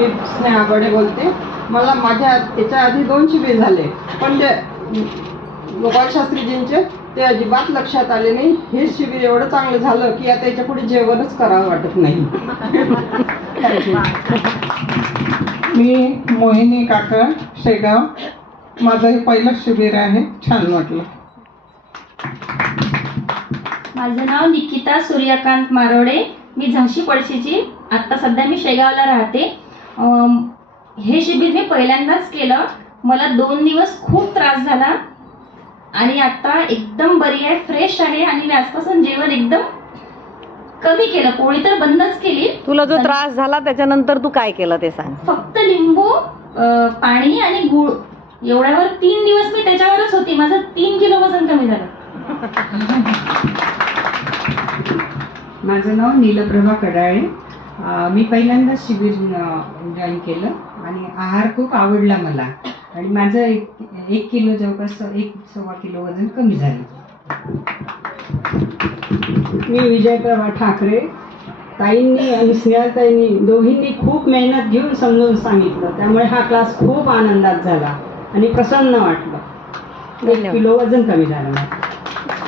स्नेहा बडे बोलते. मला माझ्या याच्या आधी 2 शिबिर झाले, पण ते गोपाल शास्त्रीजींचे ते अजिबात लक्षात आले नाही. हे शिबिर एवढं चांगलं झालं की आता याच्या पुढे जेवणच करावं वाटत नाही. मी मोहिनी काकड, शेगाव. माझं हे पहिलं शिबिर आहे. छान वाटलं. माझं नाव निकिता सूर्यकांत मारोडे. मी झाशी पळशीची. आत्ता सध्या मी शेगावला राहते. हे शिबिर मी पहिल्यांदाच केलं. मला 2 दिवस खूप त्रास झाला आणि आता एकदम बरी आहे, फ्रेश आहे. आणि मी आजपासून जेवण एकदम कमी केलं. पोळी तर बंदच केली. तुला जो त्रास झाला त्याच्यानंतर तू काय केलं ते सांग. फक्त लिंबू, पाणी आणि गूळ एवढ्यावर 3 दिवस मी त्याच्यावरच होती. माझं 3 किलो वजन कमी झालं. माझं नाव नीलप्रभा कडाळे. मी पहिल्यांदा शिबिर जॉईन केलं आणि आहार खूप आवडला मला आणि माझं एक किलो जवळपास 1.25 किलो वजन कमी झालं. मी विजयप्रभा ठाकरे. ताईंनी आणि स्नेहाताईंनी दोघींनी खूप मेहनत घेऊन समजावून सांगितलं, त्यामुळे हा क्लास खूप आनंदात झाला आणि प्रसन्न वाटलं. 1 किलो वजन कमी झालं.